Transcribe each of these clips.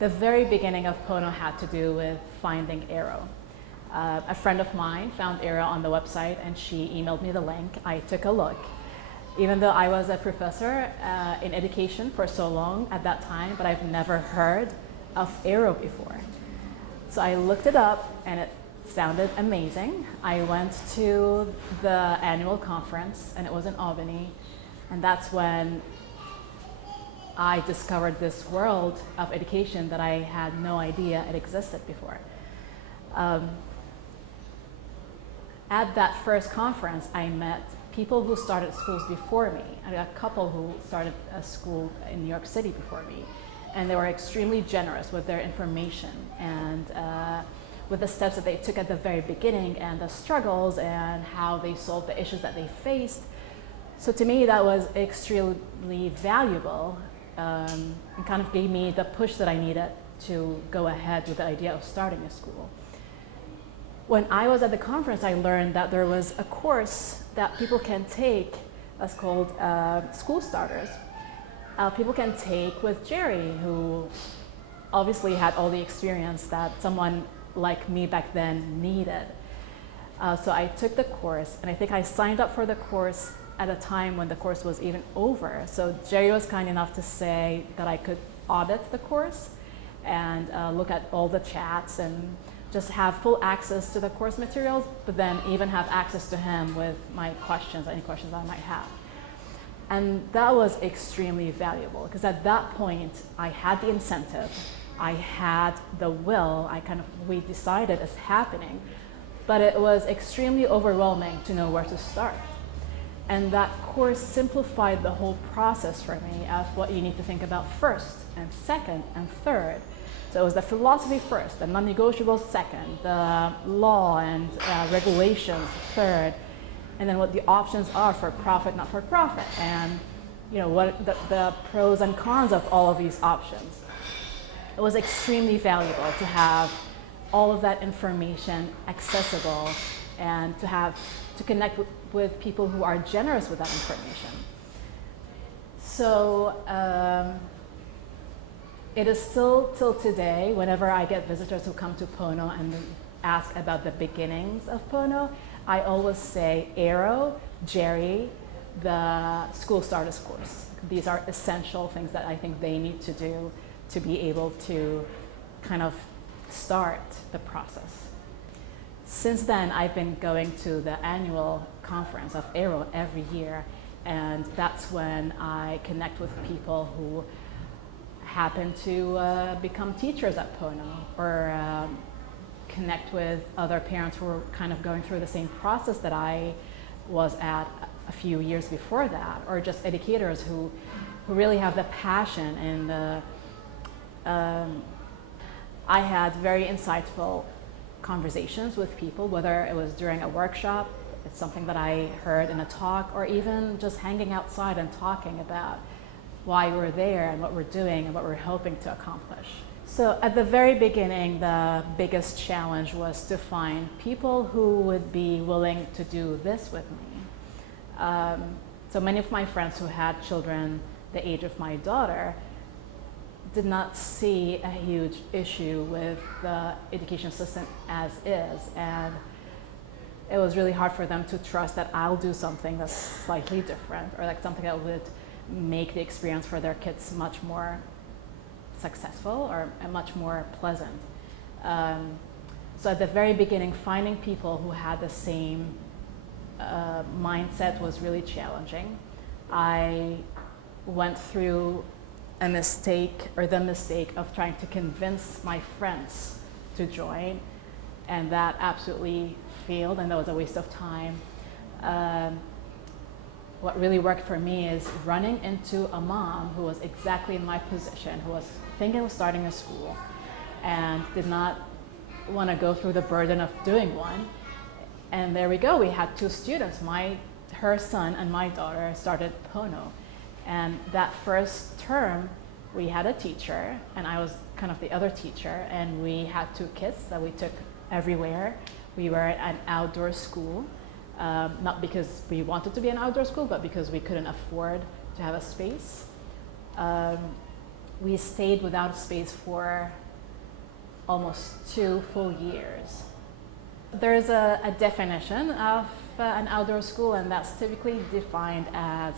The very beginning of Pono had to do with finding AERO. A friend of mine found AERO on the website and she emailed me the link. I took a look. Even though I was a professor in education for so long at that time, but I've never heard of AERO before. So I looked it up and it sounded amazing. I went to the annual conference and it was in Albany, and that's when I discovered this world of education that I had no idea it existed before. At that first conference, I met people who started schools before me. I got a couple who started a school in New York City before me, and they were extremely generous with their information and with the steps that they took at the very beginning and the struggles and how they solved the issues that they faced. So to me, that was extremely valuable and kind of gave me the push that I needed to go ahead with the idea of starting a school. When I was at the conference, I learned that there was a course that people can take that's called School Starters. People can take with Jerry, who obviously had all the experience that someone like me back then needed. So I took the course, and I think I signed up for the course at a time when the course was even over. So Jerry was kind enough to say that I could audit the course and look at all the chats and just have full access to the course materials, but then even have access to him with my questions, any questions I might have. And that was extremely valuable because at that point, I had the incentive, I had the will, we decided it's happening, but it was extremely overwhelming to know where to start. And that course simplified the whole process for me of what you need to think about first and second and third. So it was the philosophy first, the non-negotiables second, the law and regulations third, and then what the options are for profit, not for profit, and what the pros and cons of all of these options. It was extremely valuable to have all of that information accessible and to connect with people who are generous with that information. So it is still till today, whenever I get visitors who come to Pono and ask about the beginnings of Pono, I always say AERO, Jerry, the School Starters course. These are essential things that I think they need to do to be able to kind of start the process. Since then, I've been going to the annual conference of AERO every year, and that's when I connect with people who happen to become teachers at Pono, or connect with other parents who are kind of going through the same process that I was at a few years before that, or just educators who really have the passion and the I had very insightful conversations with people, whether it was during a workshop, it's something that I heard in a talk, or even just hanging outside and talking about why we're there and what we're doing and what we're hoping to accomplish. So at the very beginning, the biggest challenge was to find people who would be willing to do this with me. So many of my friends who had children the age of my daughter did not see a huge issue with the education system as is, and it was really hard for them to trust that I'll do something that's slightly different, or like something that would make the experience for their kids much more successful or much more pleasant. So at the very beginning, finding people who had the same mindset was really challenging. I went through the mistake of trying to convince my friends to join, and that absolutely failed, and that was a waste of time. What really worked for me is running into a mom who was exactly in my position, who was thinking of starting a school and did not want to go through the burden of doing one. And there we go, we had two students, her son and my daughter started Pono. And that first term, we had a teacher, and I was kind of the other teacher, and we had two kids that we took everywhere. We were at an outdoor school, not because we wanted to be an outdoor school, but because we couldn't afford to have a space. we stayed without a space for almost 2 full years. There's a definition of an outdoor school, and that's typically defined as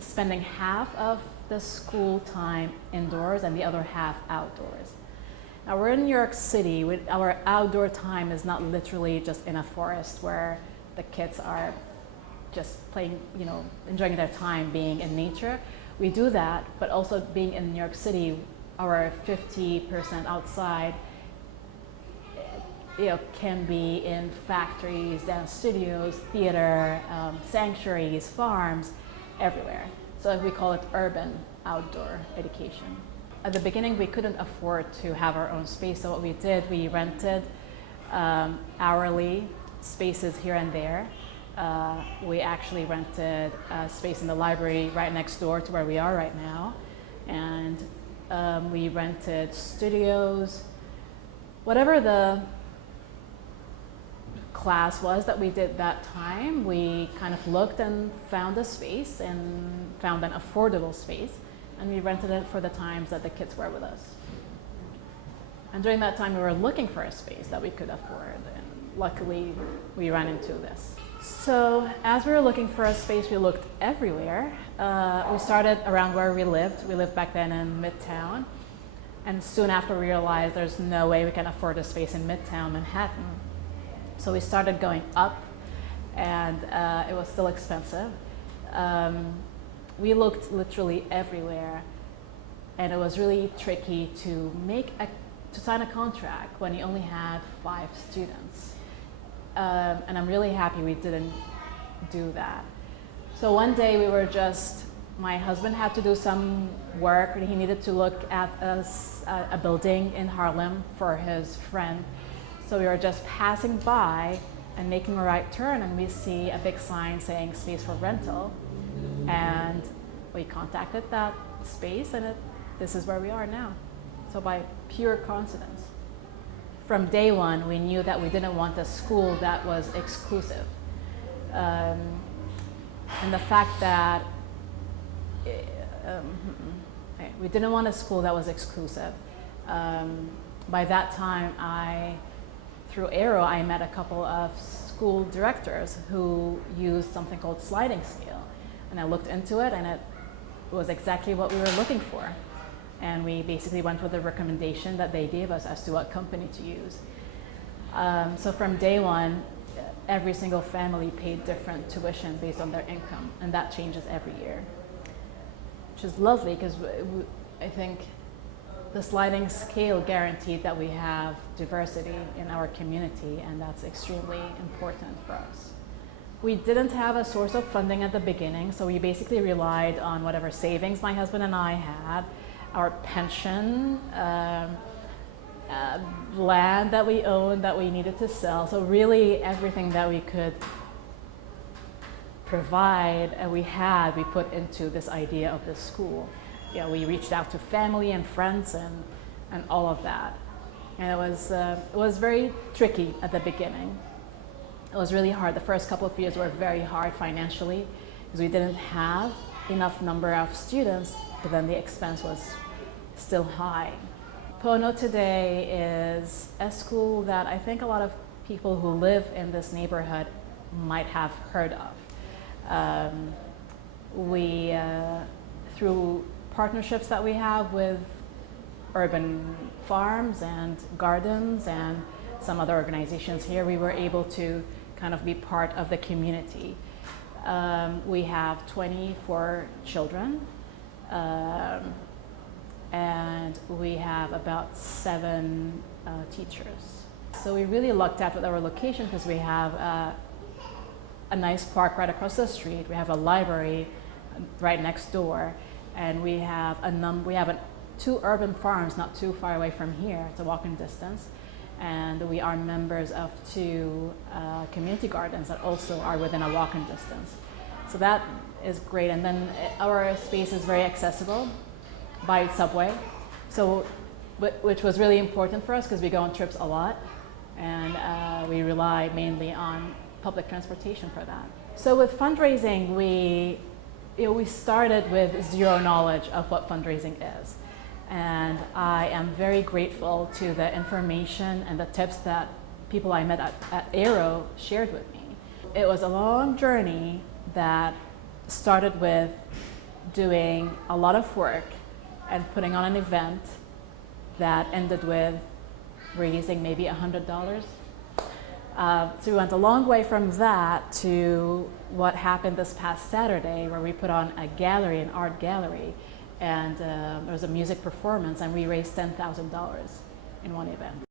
spending half of the school time indoors and the other half outdoors. Now we're in New York City. Our outdoor time is not literally just in a forest where the kids are just playing, enjoying their time being in nature. We do that, but also being in New York City, our 50% outside, can be in factories, dance studios, theater, sanctuaries, farms, everywhere. So we call it urban outdoor education. At the beginning, we couldn't afford to have our own space, so what we did, we rented hourly spaces here and there. We actually rented a space in the library right next door to where we are right now, and we rented studios. Whatever the class was that we did that time, we kind of looked and found a space and found an affordable space, and we rented it for the times that the kids were with us. And during that time, we were looking for a space that we could afford, and luckily we ran into this. So as we were looking for a space, we looked everywhere. We started around where we lived. We lived back then in Midtown, and soon after we realized there's no way we can afford a space in Midtown Manhattan. So we started going up, and it was still expensive. We looked literally everywhere, and it was really tricky to sign a contract when you only had 5 students. And I'm really happy we didn't do that. So one day my husband had to do some work, and he needed to look at a building in Harlem for his friend. So we were just passing by and making a right turn, and we see a big sign saying space for rental. And we contacted that space, and this is where we are now. So by pure coincidence. From day one, we knew that we didn't want a school that was exclusive. And the fact that we didn't want a school that was exclusive. By that time, through AERO, I met a couple of school directors who used something called sliding scale. And I looked into it, and it was exactly what we were looking for. And we basically went with the recommendation that they gave us as to what company to use. So from day one, every single family paid different tuition based on their income, and that changes every year, which is lovely because I think the sliding scale guaranteed that we have diversity in our community, and that's extremely important for us. We didn't have a source of funding at the beginning, so we basically relied on whatever savings my husband and I had, our pension, land that we owned that we needed to sell. So really everything that we could provide and we put into this idea of this school. We reached out to family and friends and all of that. And it was very tricky at the beginning. It was really hard. The first couple of years were very hard financially because we didn't have enough number of students, but then the expense was still high. Pono today is a school that I think a lot of people who live in this neighborhood might have heard of. We, through partnerships that we have with urban farms and gardens and some other organizations here, we were able to kind of be part of the community. We have 24 children, and we have about 7 teachers. So we really lucked out with our location because we have a nice park right across the street. We have a library right next door, and we have 2 urban farms not too far away from here. It's a walking distance. And we are members of 2 community gardens that also are within a walking distance. So that is great. And then our space is very accessible by subway, which was really important for us because we go on trips a lot, and we rely mainly on public transportation for that. So with fundraising, we we started with zero knowledge of what fundraising is. And I am very grateful to the information and the tips that people I met at AERO shared with me. It was a long journey that started with doing a lot of work and putting on an event that ended with raising maybe $100. So we went a long way from that to what happened this past Saturday, where we put on a gallery, an art gallery, and there was a music performance, and we raised $10,000 in one event.